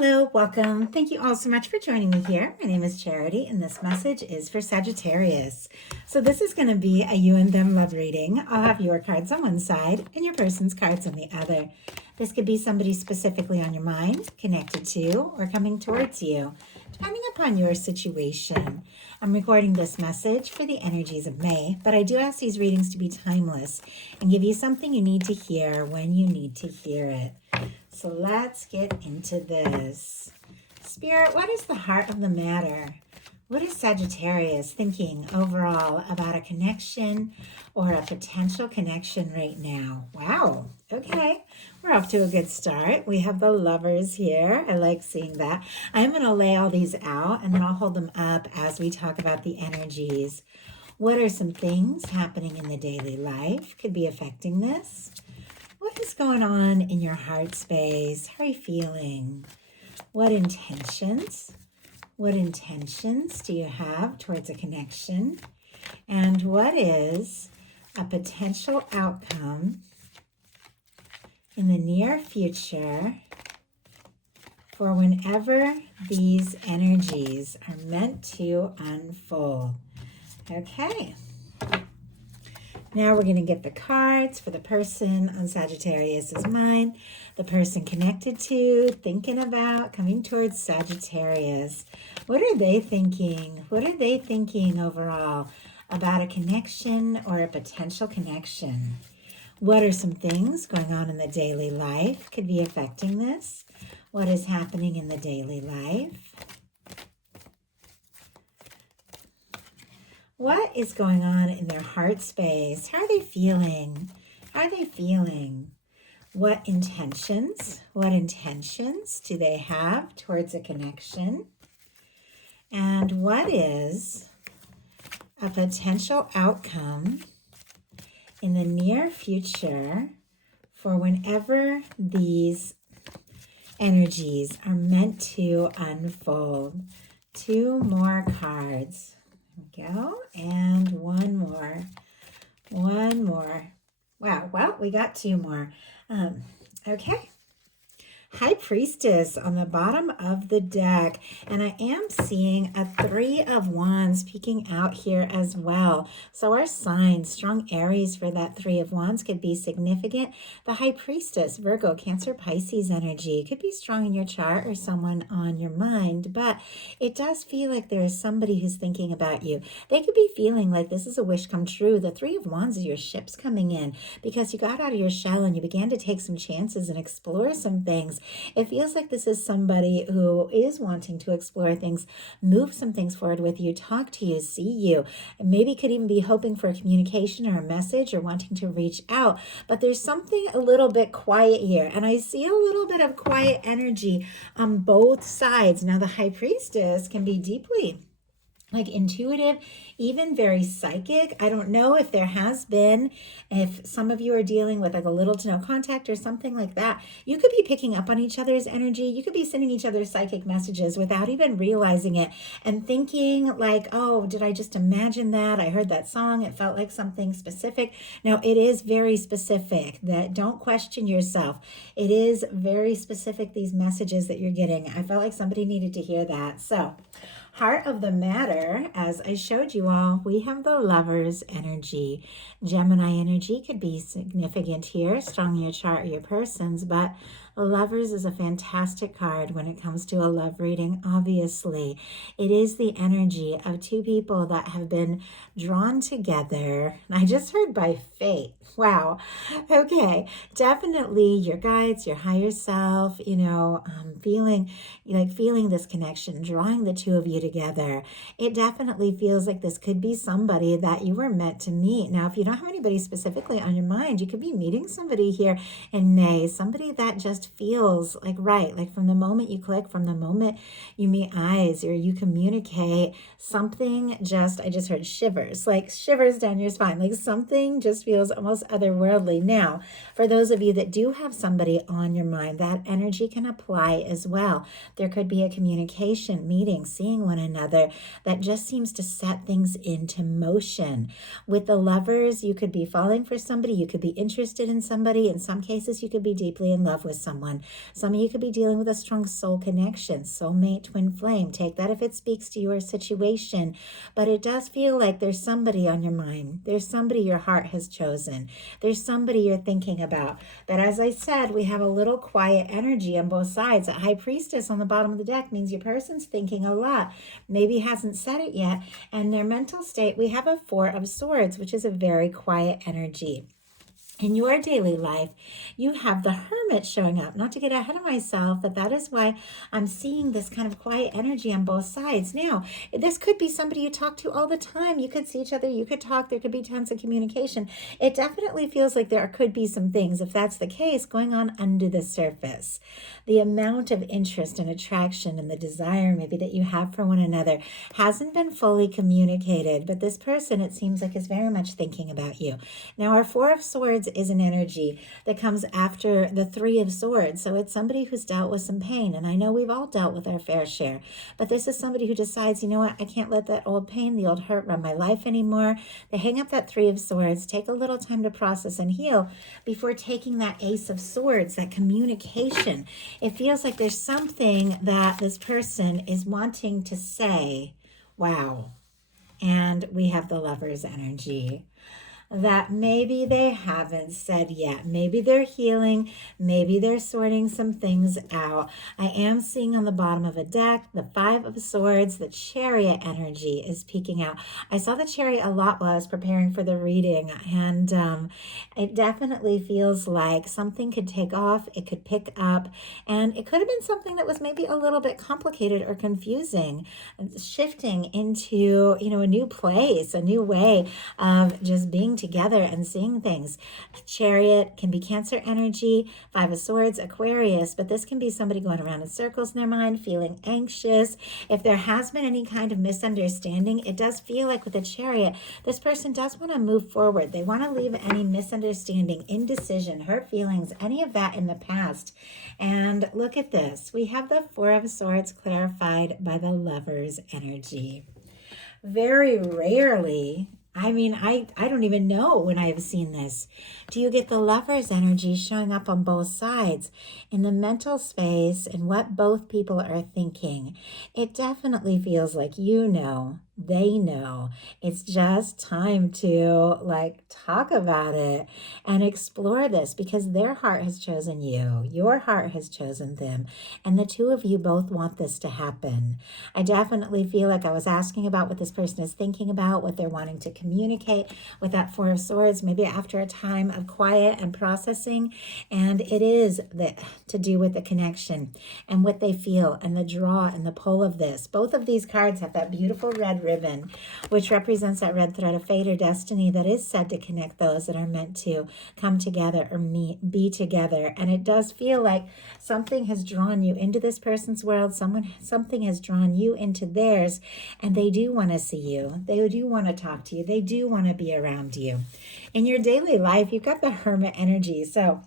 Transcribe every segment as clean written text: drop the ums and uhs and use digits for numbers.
Hello, welcome. Thank you all so much for joining me here. My name is Charity, and this message is for Sagittarius. So this is going to be a you and them love reading. I'll have your cards on one side and your person's cards on the other. This could be somebody specifically on your mind, connected to, or coming towards you, depending upon your situation. I'm recording this message for the energies of May, but I do ask these readings to be timeless and give you something you need to hear when you need to hear it. So let's get into this. Spirit, what is the heart of the matter? What is Sagittarius thinking overall about a connection or a potential connection right now? Wow. Okay. We're off to a good start. We have the Lovers here. I like seeing that. I'm going to lay all these out and then I'll hold them up as we talk about the energies. What are some things happening in the daily life could be affecting this? What is going on in your heart space? How are you feeling? What intentions do you have towards a connection? And what is a potential outcome in the near future for whenever these energies are meant to unfold? Okay. Now we're going to get the cards for the person on Sagittarius's mind, the person connected to, thinking about, coming towards Sagittarius. What are they thinking? What are they thinking overall about a connection or a potential connection? What are some things going on in the daily life could be affecting this? What is happening in the daily life? What is going on in their heart space? How are they feeling? How are they feeling? What intentions do they have towards a connection? And what is a potential outcome in the near future for whenever these energies are meant to unfold? Two more cards. Go, and one more. Wow, well, we got two more. Okay. High Priestess on the bottom of the deck, and I am seeing a Three of Wands peeking out here as well. So our signs, strong Aries for that Three of Wands could be significant. The High Priestess, Virgo, Cancer, Pisces energy could be strong in your chart or someone on your mind, but it does feel like there is somebody who's thinking about you. They could be feeling like this is a wish come true. The Three of Wands is your ships coming in because you got out of your shell and you began to take some chances and explore some things. It feels like this is somebody who is wanting to explore things, move some things forward with you, talk to you, see you, and maybe could even be hoping for a communication or a message or wanting to reach out. But there's something a little bit quiet here, and I see a little bit of quiet energy on both sides. Now, the High Priestess can be deeply intuitive, even very psychic. I don't know if there has been, if some of you are dealing with a little to no contact or something like that, you could be picking up on each other's energy. You could be sending each other psychic messages without even realizing it and thinking oh, did I just imagine that? I heard that song. It felt like something specific. Now, it is very specific. That don't question yourself. It is very specific, these messages that you're getting. I felt like somebody needed to hear that. So, heart of the matter, as I showed you all, we have the Lovers energy. Gemini energy could be significant here, strong in your chart or your person's, but Lovers is a fantastic card when it comes to a love reading, obviously. It is the energy of two people that have been drawn together. And I just heard by fate. Wow. Okay. Definitely your guides, your higher self, feeling this connection, drawing the two of you together. It definitely feels like this could be somebody that you were meant to meet. Now, if you don't have anybody specifically on your mind, you could be meeting somebody here in May, somebody that just feels right, from the moment you click, from the moment you meet eyes or you communicate, something I just heard shivers, shivers down your spine, something just feels almost otherworldly. Now, for those of you that do have somebody on your mind, that energy can apply as well. There could be a communication, meeting, seeing one another that just seems to set things into motion. With the Lovers, you could be falling for somebody, you could be interested in somebody. In some cases, you could be deeply in love with somebody. someone. Some of you could be dealing with a strong soul connection, soulmate, twin flame. Take that if it speaks to your situation. But it does feel like there's somebody on your mind. There's somebody your heart has chosen. There's somebody you're thinking about. But as I said, we have a little quiet energy on both sides. That High Priestess on the bottom of the deck means your person's thinking a lot. Maybe hasn't said it yet. And their mental state, we have a Four of Swords, which is a very quiet energy. In your daily life, you have the Hermit showing up. Not to get ahead of myself, but that is why I'm seeing this kind of quiet energy on both sides. Now, this could be somebody you talk to all the time. You could see each other, you could talk, there could be tons of communication. It definitely feels like there could be some things, if that's the case, going on under the surface. The amount of interest and attraction and the desire maybe that you have for one another hasn't been fully communicated, but this person, it seems like, is very much thinking about you. Now, our Four of Swords is an energy that comes after the Three of Swords. So it's somebody who's dealt with some pain. And I know we've all dealt with our fair share. But this is somebody who decides, you know what, I can't let that old pain, the old hurt run my life anymore. They hang up that Three of Swords, take a little time to process and heal before taking that Ace of Swords, that communication. It feels like there's something that this person is wanting to say. Wow. And we have the Lover's energy that maybe they haven't said yet. Maybe they're healing. Maybe they're sorting some things out. I am seeing on the bottom of a deck, the Five of Swords, the Chariot energy is peeking out. I saw the Chariot a lot while I was preparing for the reading, and it definitely feels like something could take off, it could pick up, and it could have been something that was maybe a little bit complicated or confusing, shifting into, a new place, a new way of just being together and seeing things. Chariot can be Cancer energy, Five of Swords, Aquarius, but this can be somebody going around in circles in their mind, feeling anxious. If there has been any kind of misunderstanding, it does feel like with the Chariot, this person does want to move forward. They want to leave any misunderstanding, indecision, hurt feelings, any of that in the past. And look at this. We have the Four of Swords clarified by the Lover's energy. Very rarely, I don't even know when I have seen this. Do you get the Lover's energy showing up on both sides in the mental space and what both people are thinking? It definitely feels like they know. It's just time to talk about it and explore this because their heart has chosen you. Your heart has chosen them. And the two of you both want this to happen. I definitely feel like I was asking about what this person is thinking about, what they're wanting to communicate with that Four of Swords, maybe after a time of quiet and processing. And it is to do with the connection and what they feel and the draw and the pull of this. Both of these cards have that beautiful red ribbon, which represents that red thread of fate or destiny that is said to connect those that are meant to come together or be together. And it does feel like something has drawn you into this person's world. Something has drawn you into theirs, and they do want to see you. They do want to talk to you. They do want to be around you. In your daily life, you've got the Hermit energy. So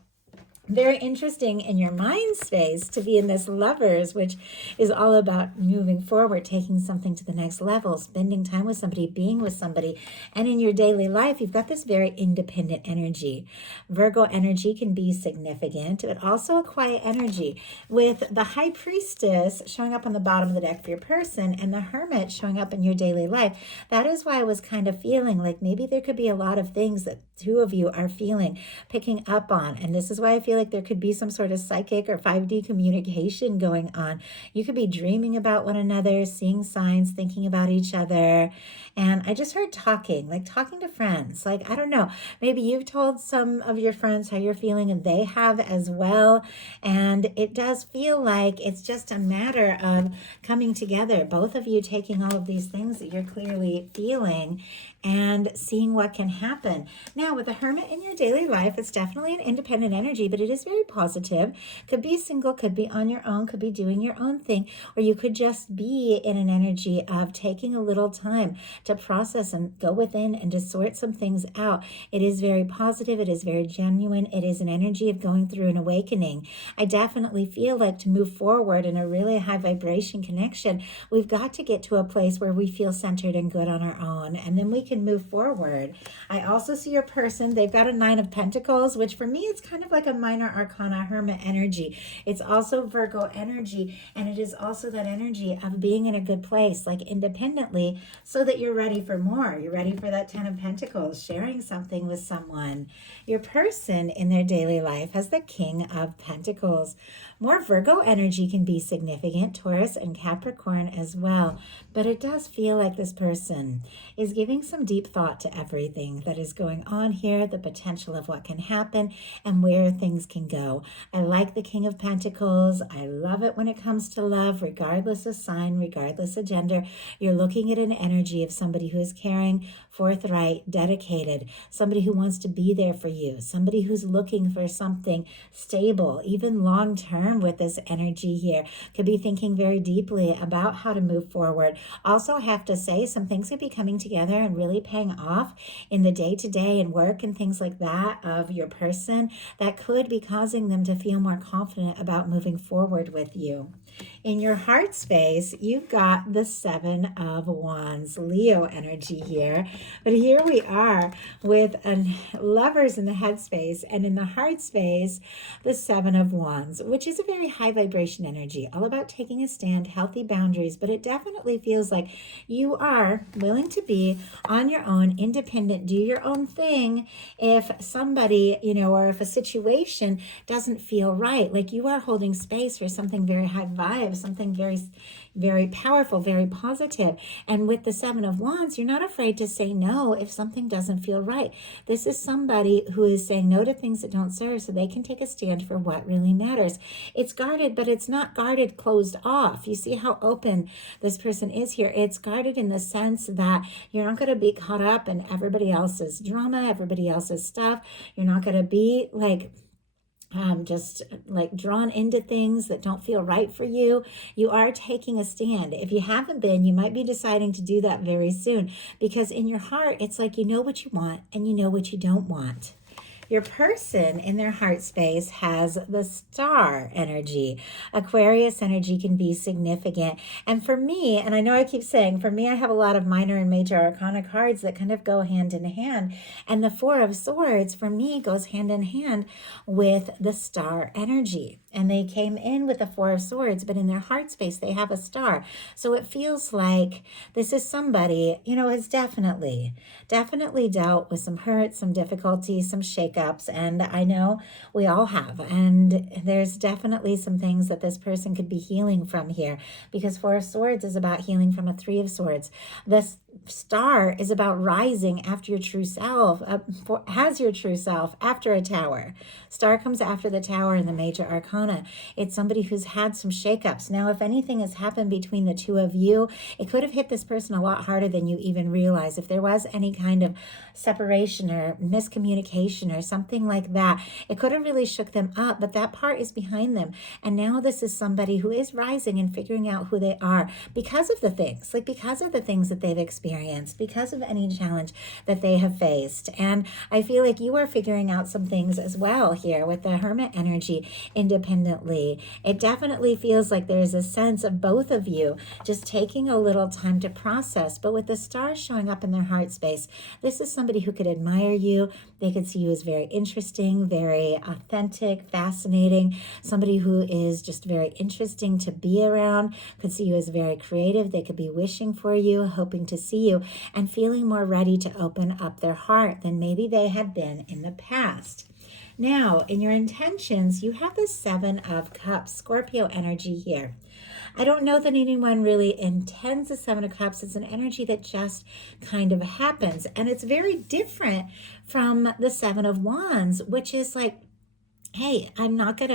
very interesting in your mind space to be in this Lovers, which is all about moving forward, taking something to the next level, spending time with somebody, being with somebody. And in your daily life, you've got this very independent energy. Virgo energy can be significant, but also a quiet energy with the High Priestess showing up on the bottom of the deck for your person and the Hermit showing up in your daily life. That is why I was kind of feeling like maybe there could be a lot of things that two of you are feeling, picking up on. And this is why I feel like there could be some sort of psychic or 5D communication going on. You could be dreaming about one another, seeing signs, thinking about each other. And I just heard talking to friends. I don't know, maybe you've told some of your friends how you're feeling and they have as well. And it does feel like it's just a matter of coming together, both of you taking all of these things that you're clearly feeling and seeing what can happen. Now, with the Hermit in your daily life, it's definitely an independent energy, but it is very positive. Could be single, could be on your own, could be doing your own thing, or you could just be in an energy of taking a little time to process and go within and to sort some things out. It is very positive. It is very genuine. It is an energy of going through an awakening. I definitely feel like to move forward in a really high vibration connection, we've got to get to a place where we feel centered and good on our own, and then we can move forward. I also see your person, they've got a 9 of Pentacles, which for me, it's kind of like a minor arcana hermit energy. It's also Virgo energy, and it is also that energy of being in a good place, like independently, so that you're ready for more. You're ready for that 10 of Pentacles, sharing something with someone. Your person in their daily life has the King of Pentacles. More Virgo energy can be significant, Taurus and Capricorn as well, but it does feel like this person is giving some deep thought to everything that is going on here, the potential of what can happen and where things can go. I like the King of Pentacles. I love it when it comes to love, regardless of sign, regardless of gender. You're looking at an energy of somebody who is caring, forthright, dedicated, somebody who wants to be there for you, somebody who's looking for something stable, even long-term with this energy here. Could be thinking very deeply about how to move forward. Also have to say some things could be coming together and really paying off in the day-to-day and work and things like that of your person that could be causing them to feel more confident about moving forward with you. In your heart space, you've got the 7 of Wands, Leo energy here. But here we are with lovers in the head space, and in the heart space, the 7 of Wands, which is a very high vibration energy, all about taking a stand, healthy boundaries. But it definitely feels like you are willing to be on your own, independent, do your own thing if somebody, or if a situation doesn't feel right. Like you are holding space for something very high vibe, something very, very powerful, very positive. And with the 7 of Wands, you're not afraid to say no if something doesn't feel right. This is somebody who is saying no to things that don't serve so they can take a stand for what really matters. It's guarded, but it's not guarded closed off. You see how open this person is here. It's guarded in the sense that you're not going to be caught up in everybody else's drama, everybody else's stuff. You're not going to be just like drawn into things that don't feel right for you. You are taking a stand. If you haven't been, you might be deciding to do that very soon, because in your heart, it's like you know what you want and you know what you don't want. Your person in their heart space has the star energy. Aquarius energy can be significant. And for me, and I know I keep saying, for me, I have a lot of minor and major arcana cards that kind of go hand in hand. And the 4 of Swords, for me, goes hand in hand with the star energy. And they came in with the 4 of Swords, but in their heart space, they have a star. So it feels like this is somebody, has definitely dealt with some hurt, some difficulties, some shakeups. And I know we all have. And there's definitely some things that this person could be healing from here, because 4 of Swords is about healing from a 3 of Swords. This star is about rising after your true self, has your true self after a tower. Star comes after the tower in the major arcana. It's somebody who's had some shakeups. Now, if anything has happened between the two of you, it could have hit this person a lot harder than you even realize. If there was any kind of separation or miscommunication or something like that, it could have really shook them up, but that part is behind them. And now this is somebody who is rising and figuring out who they are because of the things that they've experienced, because of any challenge that they have faced. And I feel like you are figuring out some things as well here with the Hermit energy independently. It definitely feels like there's a sense of both of you just taking a little time to process. But with the stars showing up in their heart space, this is somebody who could admire you. They could see you as very interesting, very authentic, fascinating, somebody who is just very interesting to be around, could see you as very creative. They could be wishing for you, hoping to see you, and feeling more ready to open up their heart than maybe they had been in the past. Now, in your intentions, you have the 7 of Cups, Scorpio energy here. I don't know that anyone really intends the 7 of Cups. It's an energy that just kind of happens. And it's very different from the 7 of Wands, which is like, hey, I'm not going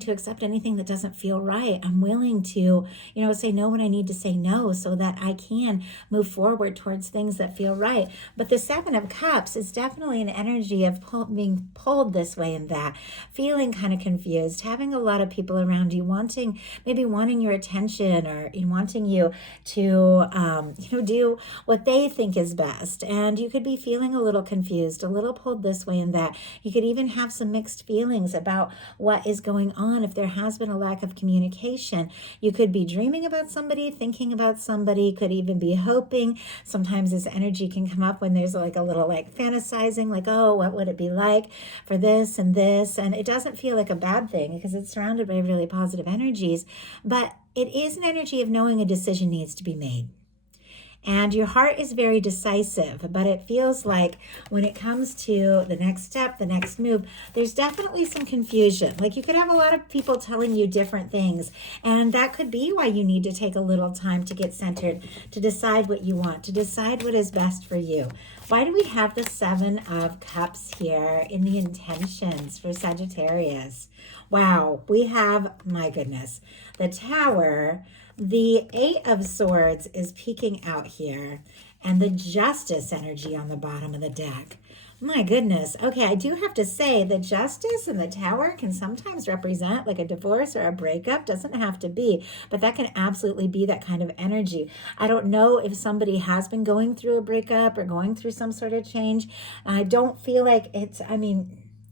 to accept anything that doesn't feel right. I'm willing to, say no when I need to say no so that I can move forward towards things that feel right. But the 7 of Cups is definitely an energy of being pulled this way and that, feeling kind of confused, having a lot of people around you wanting your attention, or wanting you to, do what they think is best. And you could be feeling a little confused, a little pulled this way and that. You could even have some mixed feelings about what is going on. If there has been a lack of communication, you could be dreaming about somebody, thinking about somebody, could even be hoping. Sometimes this energy can come up when there's like a little like fantasizing, like, oh, what would it be like for this and this? And it doesn't feel like a bad thing because it's surrounded by really positive energies, but it is an energy of knowing a decision needs to be made. And your heart is very decisive, but it feels like when it comes to the next step, the next move, there's definitely some confusion. Like you could have a lot of people telling you different things, and that could be why you need to take a little time to get centered, to decide what you want, to decide what is best for you. Why do we have the 7 of Cups here in the intentions for Sagittarius? Wow, we have, my goodness, the Tower. The 8 of Swords is peeking out here, and the Justice energy on the bottom of the deck. My goodness. Okay, I do have to say the Justice and the Tower can sometimes represent like a divorce or a breakup. Doesn't have to be, but that can absolutely be that kind of energy. I don't know if somebody has been going through a breakup or going through some sort of change. I don't feel like it's,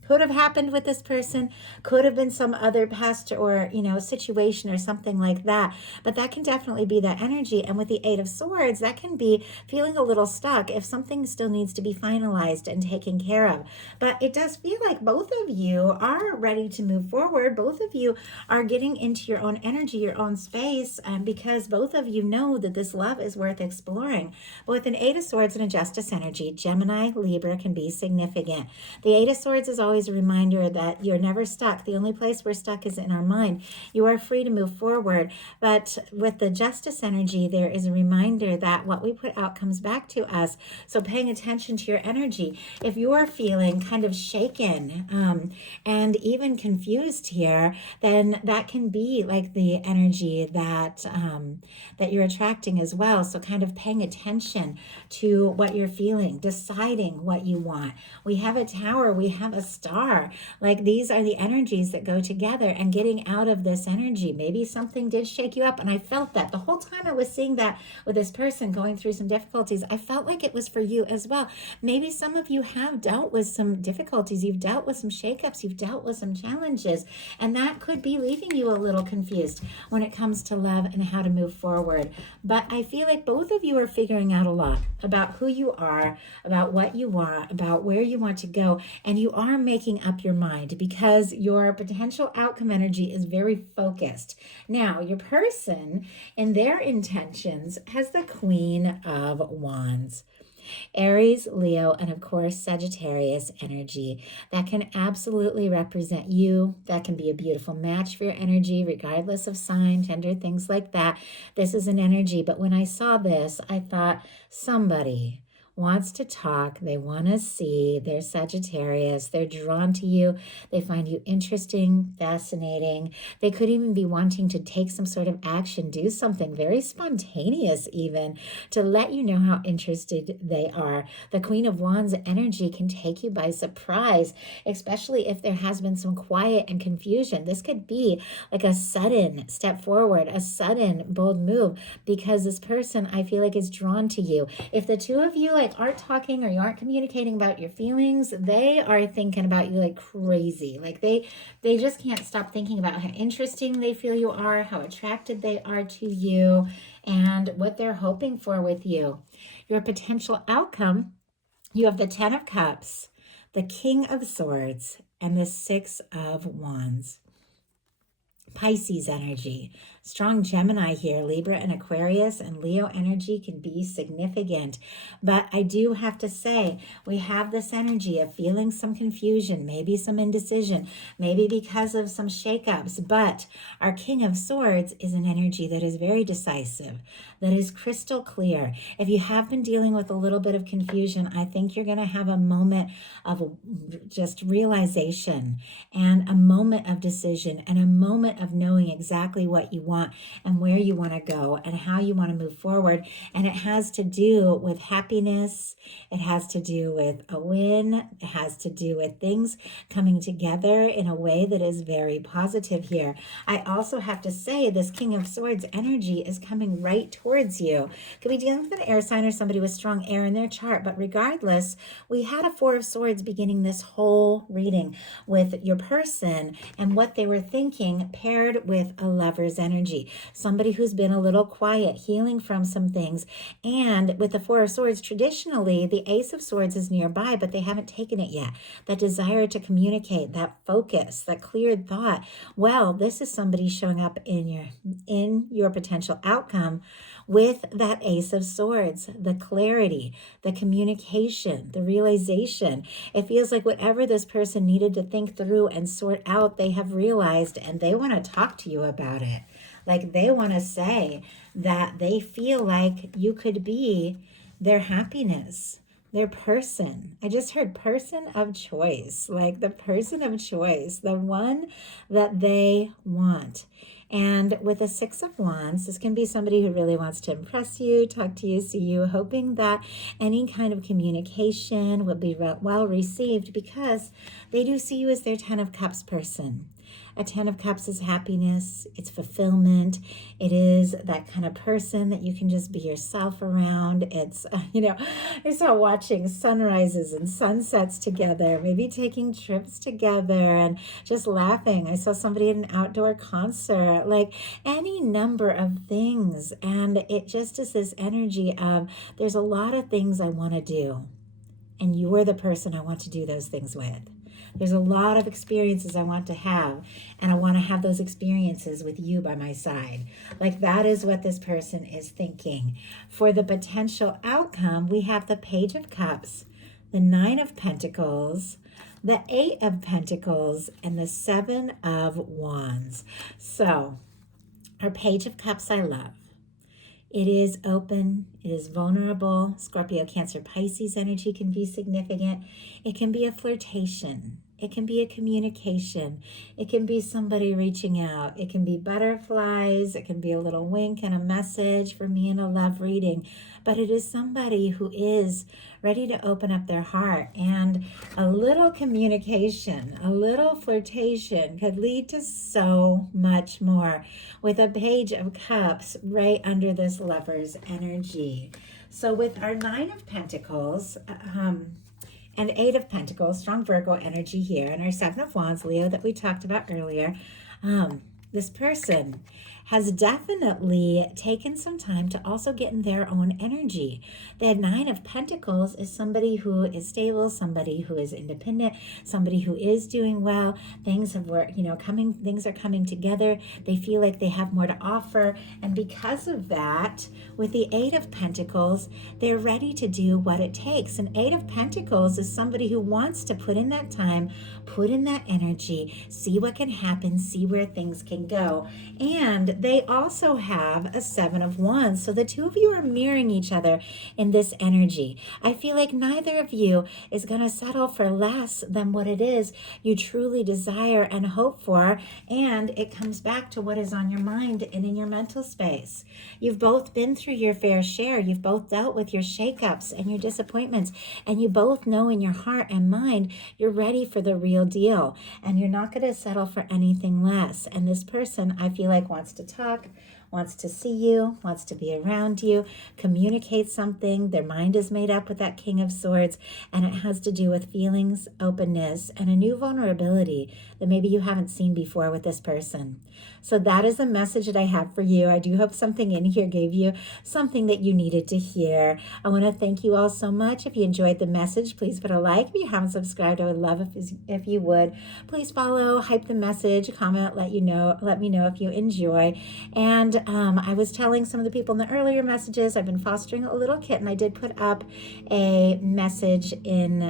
could have happened with this person, could have been some other past or, situation or something like that. But that can definitely be that energy. And with the 8 of Swords, that can be feeling a little stuck if something still needs to be finalized and taken care of. But it does feel like both of you are ready to move forward. Both of you are getting into your own energy, your own space, because both of you know that this love is worth exploring. But with an 8 of Swords and a Justice energy, Gemini, Libra can be significant. The 8 of Swords is always a reminder that you're never stuck. The only place we're stuck is in our mind. You are free to move forward. But with the Justice energy, there is a reminder that what we put out comes back to us. So paying attention to your energy. If you're feeling kind of shaken and even confused here, then that can be like the energy that that you're attracting as well. So kind of paying attention to what you're feeling, deciding what you want. We have a Tower, we have a Star. Like these are the energies that go together, and getting out of this energy. Maybe something did shake you up, and I felt that the whole time I was seeing that with this person going through some difficulties. I felt like it was for you as well. Maybe some of you have dealt with some difficulties. You've dealt with some shakeups. You've dealt with some challenges, and that could be leaving you a little confused when it comes to love and how to move forward. But I feel like both of you are figuring out a lot about who you are, about what you want, about where you want to go, and you are making up your mind because your potential outcome energy is very focused. Now, your person and their intentions has the Queen of Wands. Aries, Leo, and of course Sagittarius energy. That can absolutely represent you. That can be a beautiful match for your energy, regardless of sign, gender, things like that. This is an energy, but when I saw this, I thought somebody wants to talk. They want to see. They're Sagittarius. They're drawn to you. They find you interesting, fascinating. They could even be wanting to take some sort of action, do something very spontaneous even, to let you know how interested they are. The Queen of Wands energy can take you by surprise, especially if there has been some quiet and confusion. This could be like a sudden step forward, a sudden bold move, because this person, I feel like, is drawn to you. If the two of you aren't talking or you aren't communicating about your feelings, they are thinking about you like crazy. Like they just can't stop thinking about how interesting they feel you are, how attracted they are to you, and what they're hoping for with you. Your potential outcome, you have the 10 of Cups, the King of Swords, and the 6 of Wands. Pisces energy, strong Gemini here, Libra and Aquarius, and Leo energy can be significant. But I do have to say, we have this energy of feeling some confusion, maybe some indecision, maybe because of some shakeups. But our King of Swords is an energy that is very decisive, that is crystal clear. If you have been dealing with a little bit of confusion, I think you're going to have a moment of just realization and a moment of decision and a moment of of knowing exactly what you want and where you want to go and how you want to move forward. And it has to do with happiness. It has to do with a win. It has to do with things coming together in a way that is very positive here. I also have to say this King of Swords energy is coming right towards you. Could be dealing with an air sign or somebody with strong air in their chart, but regardless, we had a Four of Swords beginning this whole reading with your person and what they were thinking paired with a Lover's energy. Somebody who's been a little quiet, healing from some things. And with the Four of Swords, traditionally, the Ace of Swords is nearby, but they haven't taken it yet. That desire to communicate, that focus, that cleared thought. Well, this is somebody showing up in your potential outcome with that Ace of Swords, the clarity, the communication, the realization. It feels like whatever this person needed to think through and sort out, they have realized, and they want to talk to you about it. Like they want to say that they feel like you could be their happiness, their person. I just heard person of choice, like the person of choice, the one that they want. And with the Six of Wands, this can be somebody who really wants to impress you, talk to you, see you, hoping that any kind of communication will be well received because they do see you as their Ten of Cups person. A Ten of Cups is happiness, it's fulfillment, it is that kind of person that you can just be yourself around. It's, I saw watching sunrises and sunsets together, maybe taking trips together and just laughing. I saw somebody at an outdoor concert, like any number of things. And it just is this energy of there's a lot of things I want to do, and you're the person I want to do those things with. There's a lot of experiences I want to have, and I want to have those experiences with you by my side. Like that is what this person is thinking. For the potential outcome, we have the Page of Cups, the Nine of Pentacles, the Eight of Pentacles, and the Seven of Wands. So, our Page of Cups I love. It is open, it is vulnerable. Scorpio, Cancer, Pisces energy can be significant. It can be a flirtation. It can be a communication. It can be somebody reaching out. It can be butterflies. It can be a little wink and a message for me in a love reading. But it is somebody who is ready to open up their heart. And a little communication, a little flirtation could lead to so much more with a Page of Cups right under this Lover's energy. So with our Nine of Pentacles, and Eight of Pentacles, strong Virgo energy here, and our Seven of Wands, Leo, that we talked about earlier, this person has definitely taken some time to also get in their own energy. The Nine of Pentacles is somebody who is stable, somebody who is independent, somebody who is doing well. Things have worked, things are coming together. They feel like they have more to offer. And because of that, with the Eight of Pentacles, they're ready to do what it takes. And Eight of Pentacles is somebody who wants to put in that time, put in that energy, see what can happen, see where things can go. And they also have a Seven of Wands. So the two of you are mirroring each other in this energy. I feel like neither of you is going to settle for less than what it is you truly desire and hope for. And it comes back to what is on your mind and in your mental space. You've both been through your fair share. You've both dealt with your shakeups and your disappointments. And you both know in your heart and mind, you're ready for the real deal. And you're not going to settle for anything less. And this person, I feel like, wants to talk, wants to see you, wants to be around you, communicate something. Their mind is made up with that King of Swords, and it has to do with feelings, openness, and a new vulnerability that maybe you haven't seen before with this person. So that is the message that I have for you. I do hope something in here gave you something that you needed to hear. I want to thank you all so much. If you enjoyed the message, please put a like. If you haven't subscribed, I would love if you would. Please follow, hype the message, comment, let me know if you enjoy. And around. I was telling some of the people in the earlier messages, I've been fostering a little kitten. I did put up a message in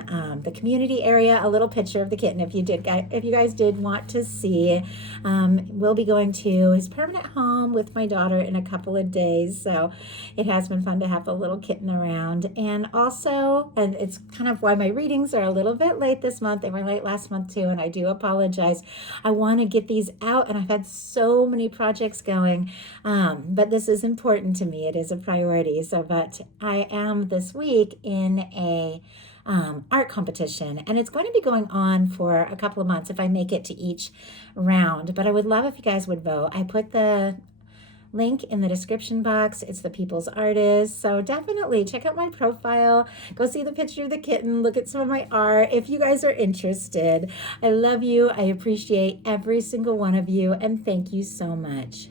the community area, a little picture of the kitten. If you guys did want to see, we'll be going to his permanent home with my daughter in a couple of days. So it has been fun to have the little kitten around. And also, and it's kind of why my readings are a little bit late this month. They were late last month too, and I do apologize. I want to get these out, and I've had so many projects going, but this is important to me. It is a priority. So, but I am this week in a art competition, and it's going to be going on for a couple of months if I make it to each round. But I would love if you guys would vote. I put the link in the description box. It's the People's Artist. So definitely check out my profile. Go see the picture of the kitten. Look at some of my art if you guys are interested. I love you. I appreciate every single one of you, and thank you so much.